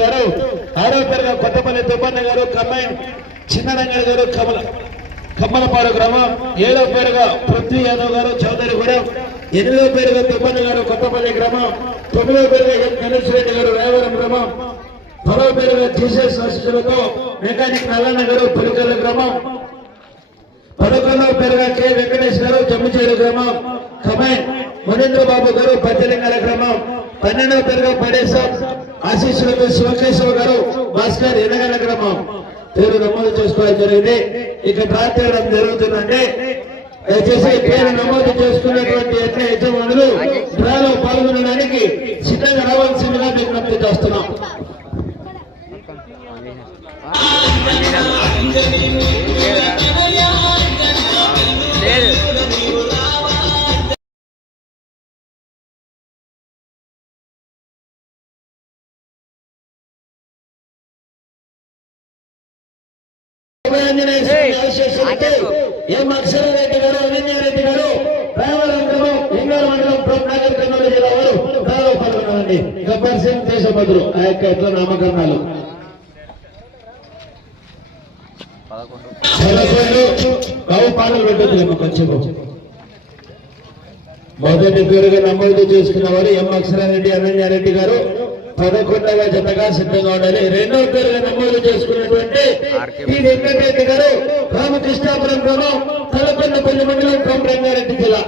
గారు ఆరో పేరుగా కొత్తపల్లి తుబ్బన్న గారు కమ్మాయి చిన్నరంగడి గారు కమల కమ్మలపాడు గ్రామం ఏడో పేరుగా పృథ్వీ యాదవ్ గారు చౌదరి చౌదరిగూడెం ఎనిమిదో పేరుగా తుబ్బన్న గారు కొత్తపల్లి గ్రామం తొమ్మిదో పేరుగా గణేష్ రెడ్డి గారు రాయవరం గ్రామం పదో పేరుగా జీసస్ ఆశిస్సులతో మెకానిక్ నల్లన్న గారు పులికల్ల గ్రామం పదకొండవ పేరుగా కె వెంకటేష్ గారు జమ్మిచేరు గ్రామం కమాండ్ మహేంద్ర బాబు గారు పద్దెలింగల గ్రామం పన్నెండవ పేరుగా పడేశం ఆశీస్సులతో శివకేశవ గారు భాస్కర్ ఎనగల గ్రామం పేరు నమోదు చేసుకోవడం జరిగింది. ఇక డ్రా చేయడం జరుగుతుందండి దయచేసి పేరు నమోదు చేసుకున్నటువంటి ఎట్ల యజమానులు డ్రాలో పాల్గొనడానికి సిద్ధంగా రావాల్సిందిగా విజ్ఞప్తి చేస్తున్నాం. ఆంజనేయ స్వామి ఆశీస్సులతో ఎం అక్షరారెడ్డి గారు అవిన్యారెడ్డి గారు రాయవరం గ్రామం ఇంగారు మండలం ప్రముఖ నాగర్ కర్నూలు జిల్లా వారు డ్రాలో పాల్గొన్నారండి గబ్బర్ సింగ్ దేశభద్రు ఆ యొక్క ఎట్ల నామకరణాలు? పదకొండు. బాబు పాటలు పెట్టొద్దు కొంచెం మొదటి పేరుగా నమోదు చేసుకున్న వారు ఎం అక్షరారెడ్డి అనన్యారెడ్డి గారు. పదకొండవ జతగా సిద్ధంగా ఉండాలి. రెండవ పేరుగా నమోదు చేసుకున్నటువంటి టి వెంకటరెడ్డి గారు రామకృష్ణాపురం గ్రామం తలకొండపల్లి మండలం కోమ రంగారెడ్డి జిల్లా.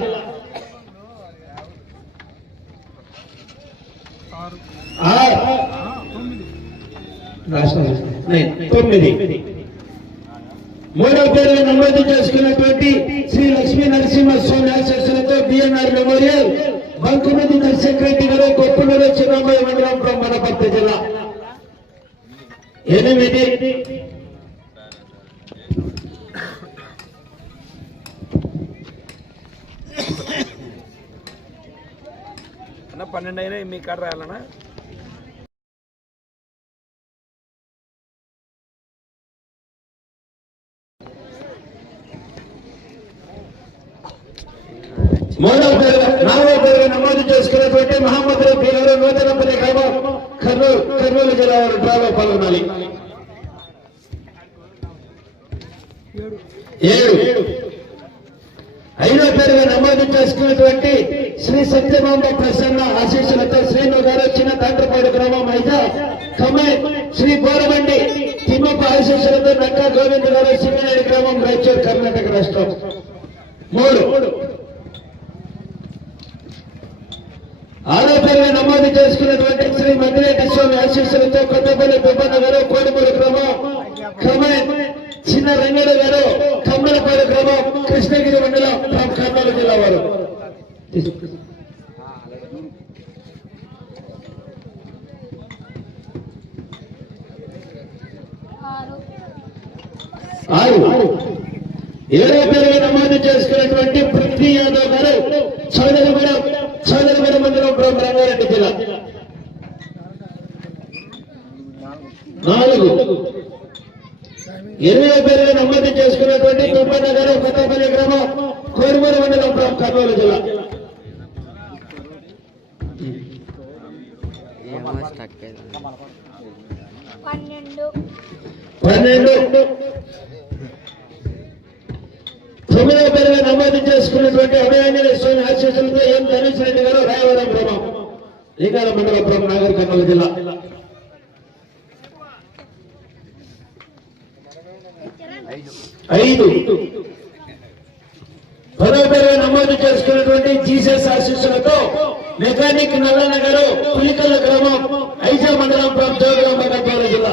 తొమ్మిది. మూడవ పేరుగా నమోదు చేసుకున్నటువంటి శ్రీ లక్ష్మీ నరసింహ స్వామి ఆశీస్సులతో బిఎన్ఆర్ మెమోరియల్ బంకుమతి నరసింహరెడ్డి గారు కొప్పులూరు చిన్నమ్మాయి మండలం బ్రహ్మణపత్తి జిల్లా. ఎనిమిది. అన్న పన్నెండు అయినా మీ కాడ రాయాలన్నా మూడవ పేరు నాలుగవ పేరు నమోదు చేసుకున్నటువంటి మహమ్మద్ రఫీ గారు నూతనపల్లి గ్రామం కర్నూలు కర్నూలు జిల్లా వారు డ్రాలో పాల్గొనాలి. ఏడు. ఐదో పేరుగా నమోదు చేసుకున్నటువంటి శ్రీ సత్యమాంబ ప్రసన్న ఆశీస్సులతో శ్రీను గారు చిన్న తండ్రిపాడు గ్రామం అయితే కమ్మే శ్రీ గోరబండి తిమ్మప్ప ఆశీస్సులతో నక్క గోవింద్ గారు సింగనేడి గ్రామం రాయచూర్ కర్ణాటక రాష్ట్రం. మూడు. ఆరోపణలు నమోదు చేసుకున్నటువంటి శ్రీ మద్దిరెడ్డి స్వామి ఆశీస్సులతో కొత్తపల్లి పెబ్బన్న గారు కోడిమూరు గ్రామం కమ్మాయి చిన్న రంగడు గారు కమ్మలపల్లి గ్రామం కృష్ణగిరి మండలం కర్నూలు జిల్లా వారు. ఆరు. ఏడో పేరు నమోదు చేసుకున్నటువంటి పృథ్వీ యాదవ్ గారు చౌదరి చౌదరిగూడెం మండలం బ్రహ్మ రంగారెడ్డి జిల్లా. నాలుగు. ఎనిమిదో పేరుగా నమోదు చేసుకున్నటువంటి తుమ్మన్న గారు కొత్తపల్లి గ్రామం కోరుమూరు మండలం బ్రహ్మ కర్నూలు జిల్లా. పన్నెండు. పన్నెండు. తొమ్మిదవ పేరుగా నమోదు చేసుకున్నటువంటి అభయాంజనేయ స్వామి ఆశీస్సులతో ఎం ధనుష్ రెడ్డి గారు? రాయవరం గ్రామం. లింగాల మండలపురం నాగర్ కర్నూలు జిల్లా. ఐదు. పదవ పేరుగా నమోదు చేసుకున్నటువంటి జీసస్ ఆశీస్సులతో మెకానిక్ నల్లన్న గారు పులికల్ల గ్రామం ఐజా మండలం జోగులాంబ కర్నూలు జిల్లా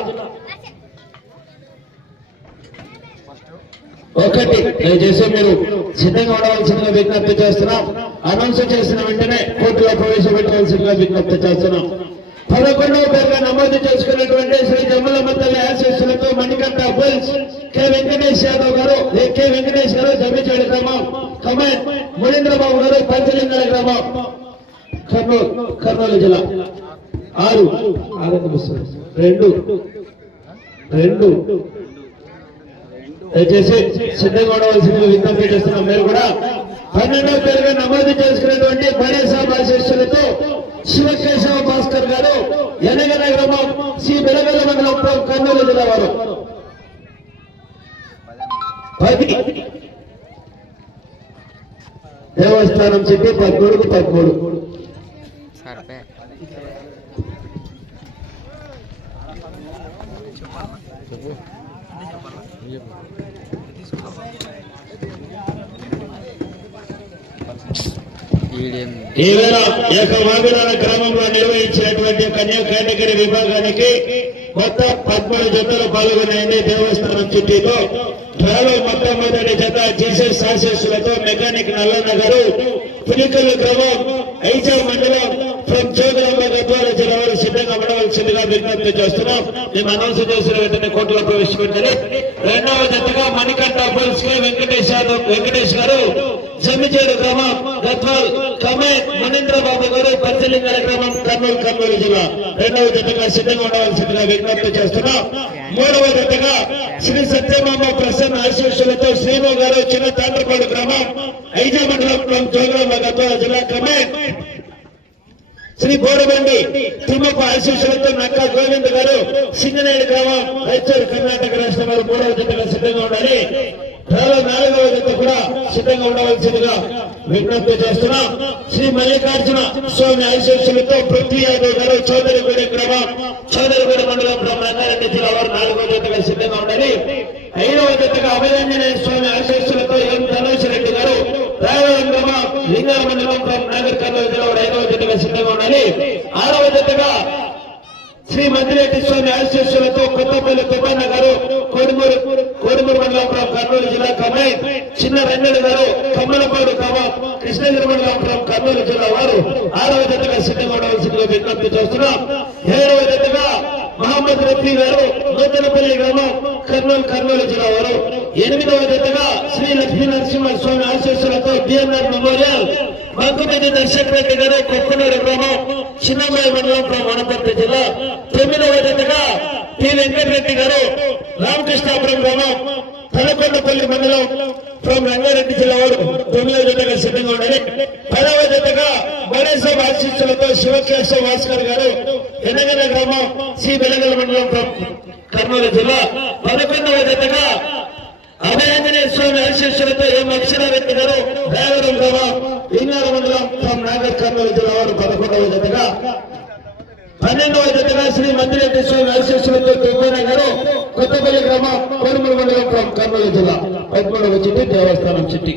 ఒకటి దయచేసి మీరు సిద్ధంగా ఉండవలసిందిగా విజ్ఞప్తి చేస్తున్నాం. అనౌన్స్ చేసిన వెంటనే కోర్టులో ప్రవేశపెట్టవలసిందిగా విజ్ఞప్తి చేస్తున్నాం. పదకొండవ పేరుగా నమోదు చేసుకున్నటువంటి శ్రీ జమ్మలమ్మ తల్లి ఆశీస్సులతో మణికంఠ బుల్స్ కె వెంకటేష్ యాదవ్ గారు కె వెంకటేష్ గారు జమ్మిచేడు గ్రామం. కమాండ్ మునీంద్రబాబు గారు పంచలింగల గ్రామం. కర్నూలు కర్నూలు జిల్లా. ఆరు. ఆరు రెండు. రెండు. దయచేసి సిద్ధంగా ఉండవలసిందిగా విజ్ఞప్తి చేస్తున్నాం. మీరు కూడా పన్నెండవ పేరుగా నమోదు చేసుకున్నటువంటి బడే సాబ్ ఆశీస్సులతో శివకేశవ భాస్కర్ గారు ఎనగన గ్రామం శ్రీ బెలగల మండలం కర్నూలు జిల్లా వారు పది. దేవస్థానం చెప్పి పదమూడుకు పదమూడు. Thank you. ఈవేళ యొక్క వాగురాల గ్రామంలో నిర్వహించినటువంటి కన్యా విభాగానికి కొత్త పదమూడు జతలు పాల్గొన్నాయండి దేవస్థానం చుట్టూతో. ట్రావెల్ మొట్టమొదటి జత జీసస్ సాసెస్లతో మెకానిక్ నల్లన్న గారు పులికల్లు గ్రామం ఐజా మండలం ఫ్రమ్ జోగులాంబ సిద్ధంగా విజ్ఞప్తి చేస్తున్నాం. మేము అనౌన్స్ చేసిన వెంటనే కోర్టులో ప్రవేశపెట్టాలి. రెండవ జతగా మణికంఠ బుల్స్కి వెంకటేష్ యాదవ్ వెంకటేష్ గారు జమ్మిచేడు గ్రామం గద్వాల్ కమే మణేంద్ర బాబు గారు పరిశీలింగల గ్రామం కర్నూలు కర్నూలు జిల్లా. రెండవ జతగా సిద్ధంగా ఉండవలసిందిగా విజ్ఞప్తి చేస్తున్నాం. మూడవ జతగా శ్రీ సత్యమామ ప్రసన్న ఆశీస్సులతో శ్రీను గారు చిన్న తాండ్రపాడు గ్రామం ఐజా మండలం జోగ్రామ గద్వాల జిల్లా క్రమే శ్రీ బోరబండి తిమ్మప్ప ఆశీస్సులతో నక్క గోవింద్ గారు సింగనేడు గ్రామం రైచూరు కర్ణాటక రాష్ట్రం వారు మూడవ జతగా సిద్ధంగా ఉండాలి. త్వరలో నాలుగవ జత కూడా సిద్ధంగా ఉండవలసిందిగా విజ్ఞప్తి చేస్తున్నాం. శ్రీ మల్లికార్జున స్వామి ఆశీస్సులతో పృథ్వీ యాదవ్ గారు చౌదరిగూడ గ్రామం చౌదరిగూడ మండలం రంగారెడ్డి జిల్లా వారు నాలుగవ జతగా సిద్ధంగా ఉండాలి ఐదవ జతగా అభయాంజనేయ స్వామి ఆశీస్సులతో ఎం ధనుష్ రెడ్డి గారు రాయవరం గ్రామం లింగాల మండలం నాగర్ కర్నూలు జిల్లా వారు ఐదవ జతగా సిద్ధంగా ఉండాలి ఆరవ జతగా శ్రీ మందిరెడ్డి స్వామి ఆశీస్సులతో కొత్తపల్లి తుమ్మన్న గారు కోడుమూరు కోడుమూరు మండలం కర్నూలు జిల్లా కమ్మాయి చిన్న రంగడి గారు కమ్మలపాడు గ్రామం కృష్ణగిరి మండలం కర్నూలు జిల్లా వారు ఆరవ జతగా సిద్ధంగా ఉండవలసిందిగా విజ్ఞప్తి చేస్తున్నాం. ఏడవ జతగా మహమ్మద్ రఫీ గారు నూతనపల్లి గ్రామం కర్నూలు కర్నూలు జిల్లా వారు. ఎనిమిదవ జతగా శ్రీ లక్ష్మీ నరసింహ స్వామి ఆశీస్సులతో డిఎన్ఆర్ మెమోరియల్ మక్కుమతి దర్శక్ రెడ్డి గారు కొత్తనూరు గ్రామం చిన్నమ్మాయి మండలం వనపర్తి జిల్లా. పి వెంకటరెడ్డి గారు రామకృష్ణాపురం గ్రామం తలకొండపల్లి మండలం ఫ్రం రంగారెడ్డి జిల్లా వారు తొమ్మిదవ జతగా సిద్ధంగా ఉండాలి. పదవ జతగా గణేశం ఆశీస్సులతో శివకేశవ భాస్కర్ గారు ఎనగన గ్రామం సి వెలగల మండలం ఫ్రం కర్నూలు జిల్లా. పదకొండవ జతగా అభయాంజనేయ స్వామి ఆశీస్సులతో ఎం అక్షరారెడ్డి గారు రాయవరం గ్రామం ఈనాడు మండలం ఫ్రం నాగర్ కర్నూలు జిల్లా వారు పదకొండవ జతగా పన్నెండవ జతగా శ్రీ మందిరెడ్డి స్వామి ఆశీస్సులతో తుమ్మన గారు కొత్తపల్లి గ్రామం కోరుమల మండలం కర్నూలు జిల్లా పద్మూడవ చిట్టి దేవస్థానం చిట్టి.